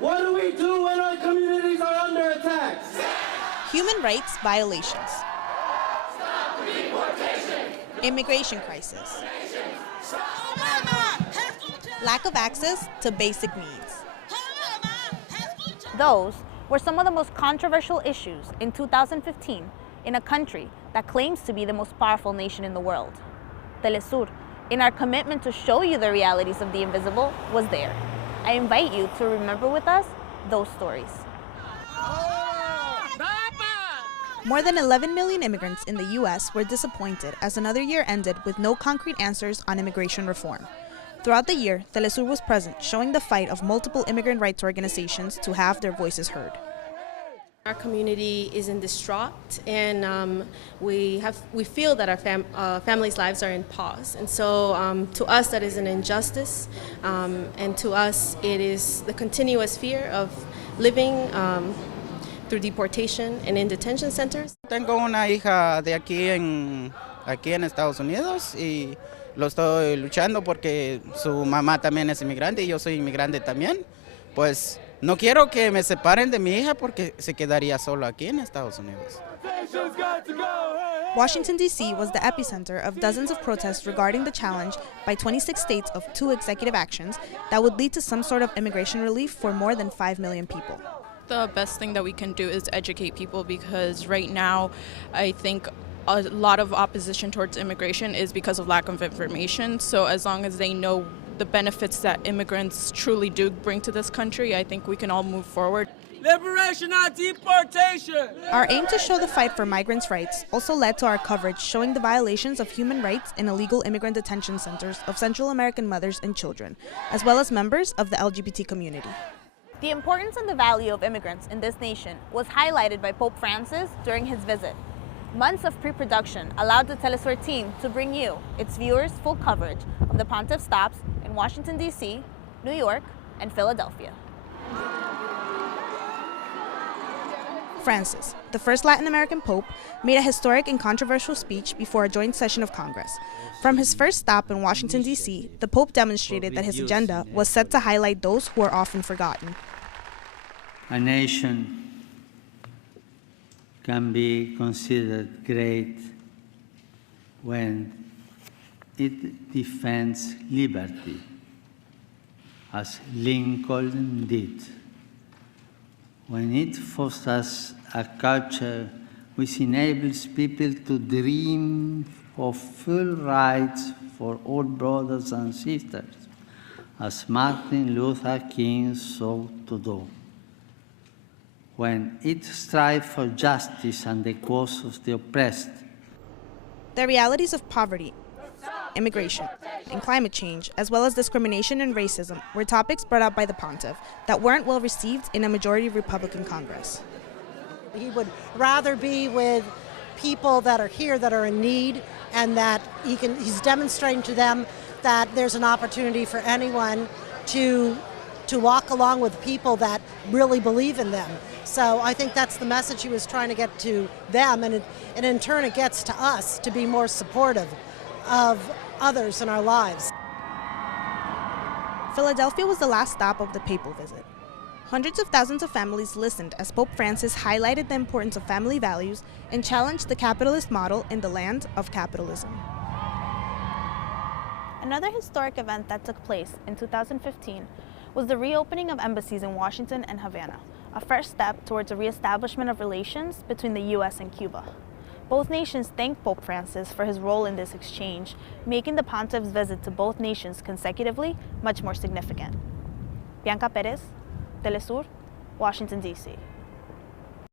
What do we do when our communities are under attack? Human rights violations. Immigration crisis. Lack of access to basic needs. Those were some of the most controversial issues in 2015 in a country that claims to be the most powerful nation in the world. Telesur, in our commitment to show you the realities of the invisible, was there. I invite you to remember with us those stories. More than 11 million immigrants in the U.S. were disappointed as another year ended with no concrete answers on immigration reform. Throughout the year, Telesur was present, showing the fight of multiple immigrant rights organizations to have their voices heard. Our community is in distraught, and we feel that our families' lives are in pause. And so, to us, that is an injustice, and to us, it is the continuous fear of living through deportation and in detention centers. Tengo una hija de aquí en Estados Unidos y lo estoy luchando porque su mamá también es inmigrante y yo soy inmigrante también. Pues no quiero que me separen de mi hija porque se quedaría solo aquí en Estados Unidos. Washington, D.C. was the epicenter of dozens of protests regarding the challenge by 26 states of 2 executive actions that would lead to some sort of immigration relief for more than 5 million people. The best thing that we can do is educate people, because right now I think a lot of opposition towards immigration is because of lack of information. So as long as they know the benefits that immigrants truly do bring to this country, I think we can all move forward. Liberation, not deportation! Our aim to show the fight for migrants' rights also led to our coverage showing the violations of human rights in illegal immigrant detention centers of Central American mothers and children, as well as members of the LGBT community. The importance and the value of immigrants in this nation was highlighted by Pope Francis during his visit. Months of pre-production allowed the Telesur team to bring you, its viewers, full coverage of the Pontiff stops in Washington, D.C., New York, and Philadelphia. Francis, the first Latin American pope, made a historic and controversial speech before a joint session of Congress. From his first stop in Washington, D.C., the pope demonstrated that his agenda was set to highlight those who are often forgotten. A nation can be considered great when it defends liberty, as Lincoln did. When it fosters a culture which enables people to dream of full rights for all brothers and sisters, as Martin Luther King sought to do. When it strives for justice and the cause of the oppressed. The realities of poverty, immigration, and climate change, as well as discrimination and racism, were topics brought up by the Pontiff that weren't well received in a majority Republican Congress. He would rather be with people that are here that are in need, and that he's demonstrating to them that there's an opportunity for anyone to walk along with people that really believe in them. So I think that's the message he was trying to get to them, and in turn it gets to us to be more supportive of others in our lives. Philadelphia was the last stop of the papal visit. Hundreds of thousands of families listened as Pope Francis highlighted the importance of family values and challenged the capitalist model in the land of capitalism. Another historic event that took place in 2015 was the reopening of embassies in Washington and Havana, a first step towards a reestablishment of relations between the U.S. and Cuba. Both nations thanked Pope Francis for his role in this exchange, making the Pontiff's visit to both nations consecutively much more significant. Bianca Perez, Telesur, Washington, D.C.